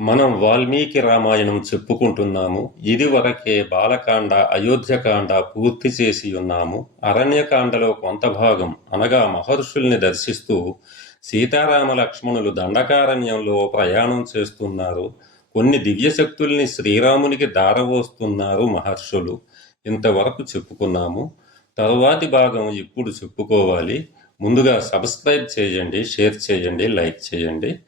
మనం వాల్మీకి రామాయణం చెప్పుకుంటున్నాము. ఇదివరకే బాలకాండ అయోధ్యకాండ పూర్తి చేసి ఉన్నాము. అరణ్యకాండలో కొంత భాగం అనగా మహర్షుల్ని దర్శిస్తూ సీతారామ లక్ష్మణులు దండకారణ్యంలో ప్రయాణం చేస్తున్నారు. కొన్ని దివ్యశక్తుల్ని శ్రీరామునికి దారవోస్తున్నారు మహర్షులు. ఇంతవరకు చెప్పుకున్నాము. తరువాతి భాగం ఇప్పుడు చెప్పుకోవాలి. ముందుగా సబ్స్క్రైబ్ చేయండి షేర్ చేయండి లైక్ చేయండి.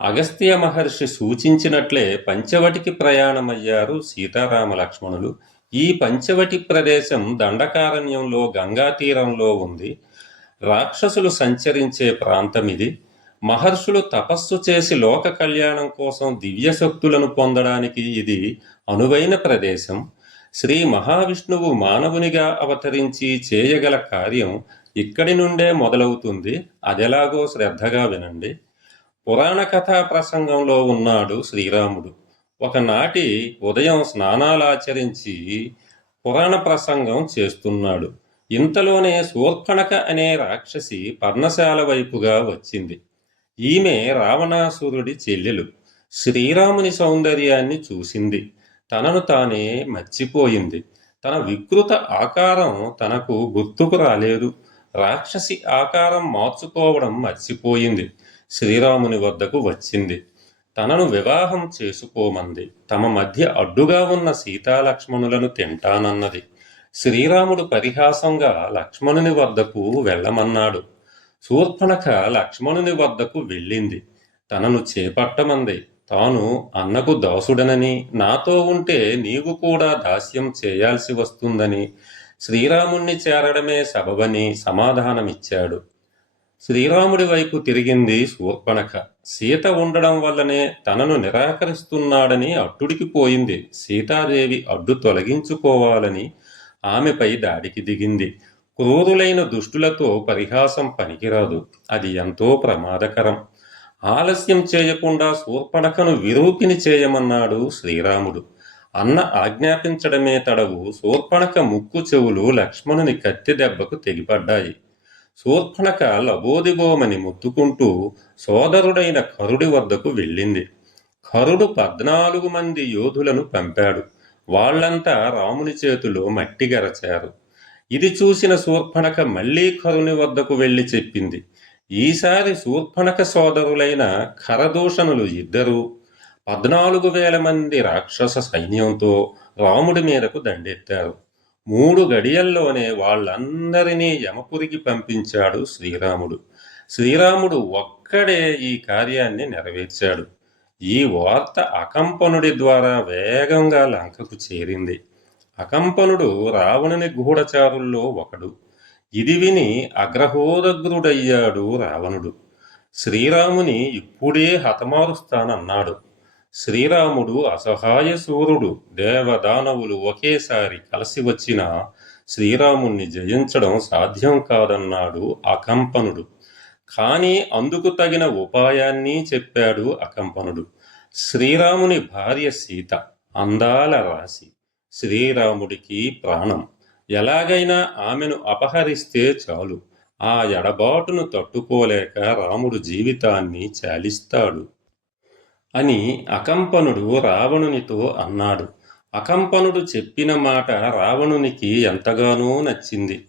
అగస్త్య మహర్షి సూచించినట్లే పంచవటికి ప్రయాణమయ్యారు సీతారామ లక్ష్మణులు. ఈ పంచవటి ప్రదేశం దండకారణ్యంలో గంగా తీరంలో ఉంది. రాక్షసులు సంచరించే ప్రాంతం ఇది. మహర్షులు తపస్సు చేసి లోక కళ్యాణం కోసం దివ్యశక్తులను పొందడానికి ఇది అనువైన ప్రదేశం. శ్రీ మహావిష్ణువు మానవునిగా అవతరించి చేయగల కార్యం ఇక్కడి నుండే మొదలవుతుంది. అదెలాగో శ్రద్ధగా వినండి. పురాణ కథా ప్రసంగంలో ఉన్నాడు శ్రీరాముడు. ఒకనాటి ఉదయం స్నానాలాచరించి పురాణ ప్రసంగం చేస్తున్నాడు. ఇంతలోనే శూర్పణక అనే రాక్షసి పర్ణశాల వైపుగా వచ్చింది. ఈమె రావణాసురుడి చెల్లెలు. శ్రీరాముని సౌందర్యాన్ని చూసింది. తనను తానే మర్చిపోయింది. తన వికృత ఆకారం తనకు గుర్తుకు రాలేదు. రాక్షసి ఆకారం మార్చుకోవడం మర్చిపోయింది. శ్రీరాముని వద్దకు వచ్చింది. తనను వివాహం చేసుకోమంది. తమ మధ్య అడ్డుగా ఉన్న సీతాలక్ష్మణులను తింటానన్నది. శ్రీరాముడు పరిహాసంగా లక్ష్మణుని వద్దకు వెళ్ళమన్నాడు. శూర్పణఖ లక్ష్మణుని వద్దకు వెళ్ళింది. తనను చేపట్టమంది. తాను అన్నకు దాసుడనని నాతో ఉంటే నీవు కూడా దాస్యం చేయాల్సి వస్తుందని శ్రీరాముణ్ణి చేరడమే సబబని సమాధానమిచ్చాడు. శ్రీరాముడి వైపు తిరిగింది శూర్పణఖ. సీత ఉండడం వల్లనే తనను నిరాకరిస్తున్నాడని అట్టుడికి పోయింది. సీతాదేవి అడ్డు తొలగించుకోవాలని ఆమెపై దాడికి దిగింది. క్రూరులైన దుష్టులతో పరిహాసం పనికిరాదు. అది ఎంతో ప్రమాదకరం. ఆలస్యం చేయకుండా శూర్పణఖను విరూపిని చేయమన్నాడు శ్రీరాముడు. అన్న ఆజ్ఞాపించడమే తడవు. శూర్పణఖ ముక్కు చెవులు లక్ష్మణుని కత్తి దెబ్బకు తెగిపడ్డాయి. శూర్పణక లబోదిబోమని ముత్తుకుంటూ సోదరుడైన కరుడి వద్దకు వెళ్ళింది. కరుడు పద్నాలుగు మంది యోధులను పంపాడు. వాళ్ళంతా రాముని చేతిలో మట్టి గరచారు. ఇది చూసిన శూర్పణక మళ్ళీ కరుని వద్దకు వెళ్ళి చెప్పింది. ఈసారి శూర్పణక సోదరులైన ఖరదూషణులు ఇద్దరు పద్నాలుగు వేల మంది రాక్షస సైన్యంతో రాముడి మీదకు దండెత్తారు. మూడు గడియల్లోనే వాళ్ళందరినీ యమపురికి పంపించాడు శ్రీరాముడు. శ్రీరాముడు ఒక్కడే ఈ కార్యాన్ని నెరవేర్చాడు. ఈ వార్త అకంపనుడి ద్వారా వేగంగా లంకకు చేరింది. అకంపనుడు రావణుని గూఢచారుల్లో ఒకడు. ఇది విని అగ్రహోదగ్రుడయ్యాడు రావణుడు. శ్రీరాముని ఇప్పుడే హతమారుస్తానన్నాడు. శ్రీరాముడు అసహాయ సూర్యుడు దేవదానవులు ఒకేసారి కలిసి వచ్చిన శ్రీరాముణ్ణి జయించడం సాధ్యం కాదన్నాడు అకంపనుడు. కానీ అందుకు తగిన ఉపాయాన్ని చెప్పాడు అకంపనుడు. శ్రీరాముని భార్య సీత అందాల రాశి శ్రీరాముడికి ప్రాణం. ఎలాగైనా ఆమెను అపహరిస్తే చాలు. ఆ ఎడబాటును తట్టుకోలేక రాముడు జీవితాన్ని చాలిస్తాడు. అని అకంపనుడు రావణునితో అన్నాడు. అకంపనుడు చెప్పిన మాట రావణునికి ఎంతగానో నచ్చింది.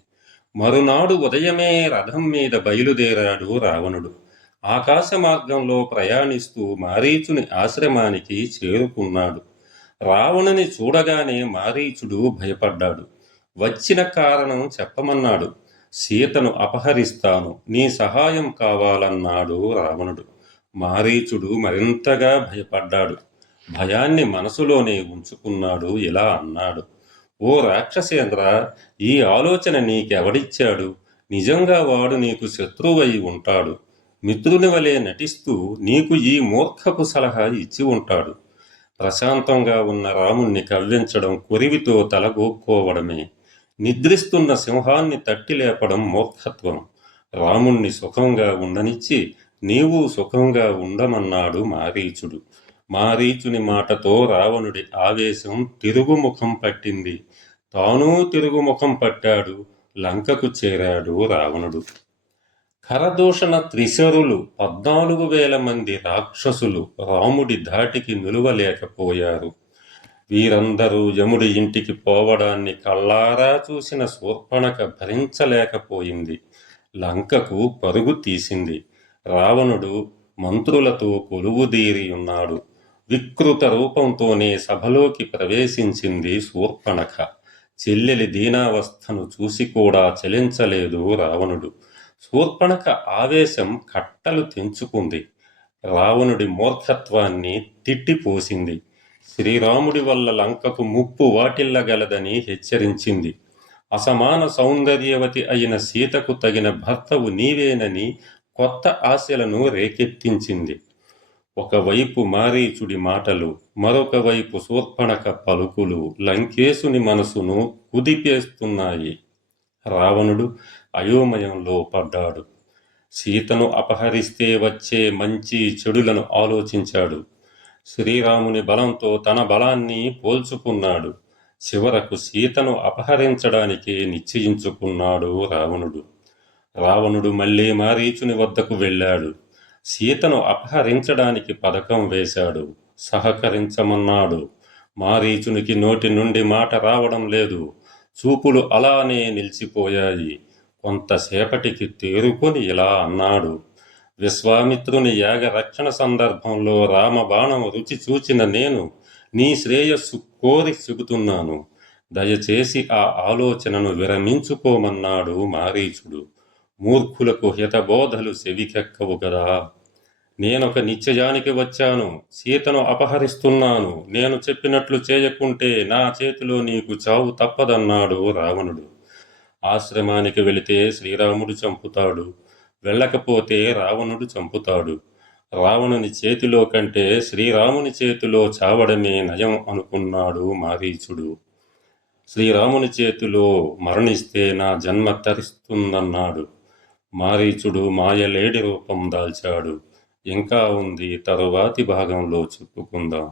మరునాడు ఉదయమే రథం మీద బయలుదేరాడు రావణుడు. ఆకాశ మార్గంలో ప్రయాణిస్తూ మారీచుని ఆశ్రమానికి చేరుకున్నాడు. రావణుని చూడగానే మారీచుడు భయపడ్డాడు. వచ్చిన కారణం చెప్పమన్నాడు. సీతను అపహరిస్తాను. నీ సహాయం కావాలన్నాడు రావణుడు. మారీచుడు మరింతగా భయపడ్డాడు. భయాన్ని మనసులోనే ఉంచుకున్నాడు ఇలా అన్నాడు. ఓ రాక్షసేంద్ర ఈ ఆలోచన నీకెవడిచ్చాడు? నిజంగా వాడు నీకు శత్రువై ఉంటాడు. మిత్రుని వలె నటిస్తూ నీకు ఈ మూర్ఖపు సలహా ఇచ్చి ఉంటాడు. ప్రశాంతంగా ఉన్న రాముణ్ణి కవ్వించడం కొరివితో తలగోక్కోవడమే. నిద్రిస్తున్న సింహాన్ని తట్టి లేపడం మూర్ఖత్వం. రాముణ్ణి సుఖంగా ఉండనిచ్చి నీవు సుఖంగా ఉండమన్నాడు మారీచుడు. మారీచుని మాటతో రావణుడి ఆవేశం తిరుగుముఖం పట్టింది. తానూ తిరుగుముఖం పట్టాడు. లంకకు చేరాడు రావణుడు. కరదూషణ త్రిశరులు పద్నాలుగు వేల మంది రాక్షసులు రాముడి ధాటికి నిలువలేకపోయారు. వీరందరూ యముడి ఇంటికి పోవడాన్ని కళ్ళారా చూసిన శూర్పణక భరించలేకపోయింది. లంకకు పరుగు తీసింది. రావణుడు మంత్రులతో కొలువుదీరి ఉన్నాడు. వికృత రూపంతోనే సభలోకి ప్రవేశించింది శూర్పణఖ. చెల్లెలి దీనావస్థను చూసి కూడా చలించలేదు రావణుడు. శూర్పణఖ ఆవేశం కట్టలు తెంచుకుంది. రావణుడి మూర్ఖత్వాన్ని తిట్టిపోసింది. శ్రీరాముడి వల్ల లంకకు ముప్పు వాటిల్లగలదని హెచ్చరించింది. అసమాన సౌందర్యవతి అయిన సీతకు తగిన భర్తవు నీవేనని కొత్త ఆశలను రేకెత్తించింది. ఒకవైపు మారీచుడి మాటలు మరొక వైపు శూర్పణక పలుకులు లంకేశుని మనసును కుదిపేస్తున్నాయి. రావణుడు అయోమయంలో పడ్డాడు. సీతను అపహరిస్తే వచ్చే మంచి చెడులను ఆలోచించాడు. శ్రీరాముని బలంతో తన బలాన్ని పోల్చుకున్నాడు. చివరకు సీతను అపహరించడానికి నిశ్చయించుకున్నాడు రావణుడు. రావణుడు మళ్ళీ మారీచుని వద్దకు వెళ్ళాడు. సీతను అపహరించడానికి పథకం వేశాడు. సహకరించమన్నాడు. మారీచునికి నోటి నుండి మాట రావడం లేదు. చూపులు అలానే నిలిచిపోయాయి. కొంతసేపటికి తేరుకొని ఇలా అన్నాడు. విశ్వామిత్రుని యాగ రక్షణ సందర్భంలో రామబాణం రుచి చూచిన నేను నీ శ్రేయస్సు కోరి చెబుతున్నాను. దయచేసి ఆ ఆలోచనను విరమించుకోమన్నాడు మారీచుడు. మూర్ఖులకు హితబోధలు చెవికెక్కవు కదా. నేనొక నిత్యజానికి వచ్చాను సీతను అపహరిస్తున్నాను నేను చెప్పినట్లు చేయకుంటే నా చేతిలో నీకు చావు తప్పదన్నాడు రావణుడు. ఆశ్రమానికి వెళితే శ్రీరాముడు చంపుతాడు వెళ్ళకపోతే రావణుడు చంపుతాడు. రావణుని చేతిలో కంటే శ్రీరాముని చేతిలో చావడమే నయం అనుకున్నాడు మారీచుడు. శ్రీరాముని చేతిలో మరణిస్తే నా జన్మ తరిస్తుందన్నాడు. మారీచుడు మాయలేడి రూపం దాల్చాడు. ఇంకా ఉంది తరువాతి భాగంలో చెప్పుకుందాం.